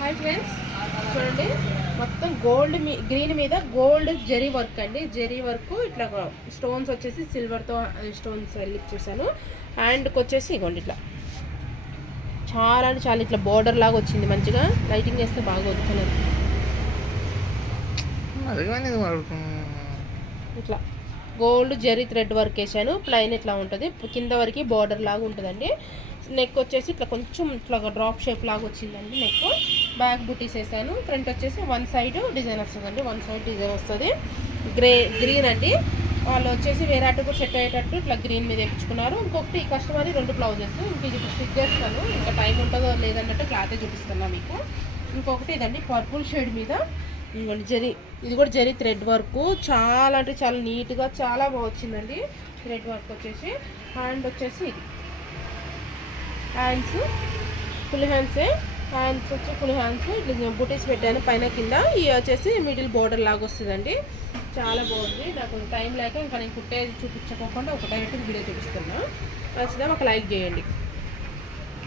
Hi friends, చూడండి మొత్తం gold green మీద గోల్డ్ జరీ వర్క్ అండి. జరీ వర్క్ ఇట్లా స్టోన్స్ వచ్చేసి సిల్వర్తో స్టోన్స్ ఇచ్చేసాను. హ్యాండ్కి వచ్చేసి ఇగోండి ఇట్లా చాలా అంటే చాలా ఇట్లా బోర్డర్ లాగా వచ్చింది. మంచిగా లైటింగ్ వేస్తే బాగా వదుకున్నాను. ఇట్లా గోల్డ్ జరీ థ్రెడ్ వర్క్ వేసాను. ప్లైన్ ఇట్లా ఉంటుంది, కింద వరకు బోర్డర్ లాగా ఉంటుందండి. నెక్ వచ్చేసి ఇట్లా కొంచెం ఇట్లా డ్రాప్ షేప్ లాగా వచ్చిందండి. నెక్ బ్యాక్ బుటీస్ వేసాను. ఫ్రంట్ వచ్చేసి వన్ సైడ్ డిజైన్ వస్తుందండి. వన్ సైడ్ డిజైన్ వస్తుంది. గ్రీన్ అండి. వాళ్ళు వచ్చేసి వేరే అటు సెట్ అయ్యేటట్టు ఇట్లా గ్రీన్ మీద వేయించుకున్నారు. ఇంకొకటి కస్టమర్ 2 బ్లౌజెస్. ఇంక ఇది స్టిచ్ చేస్తాను, ఇంకా టైం ఉంటుందో లేదన్నట్టు క్లాతే చూపిస్తున్నా మీకు. ఇంకొకటి ఇదండి పర్పుల్ షేడ్ మీద జరీ, ఇది కూడా జరీ థ్రెడ్ వర్క్. చాలా అంటే చాలా నీట్గా చాలా బాగా వచ్చిందండి. థ్రెడ్ వర్క్ వచ్చేసి హ్యాండ్ వచ్చేసి ఇది హ్యాండ్స్ ఫుల్ హ్యాండ్సే. హ్యాండ్స్ వచ్చి ఫుల్ హ్యాండ్స్ ఇట్లా బుటీస్ పెట్టాను పైన కింద. ఇవి వచ్చేసి మిడిల్ బోర్డర్ లాగా వస్తుందండి. చాలా బాగుంది. నాకు టైం లేక ఇంకా నేను కుట్టేది చూపించకోకుండా ఒక డైరెక్ట్ వీడియో చూపిస్తున్నా. నచ్చితే ఒక లైక్ చేయండి.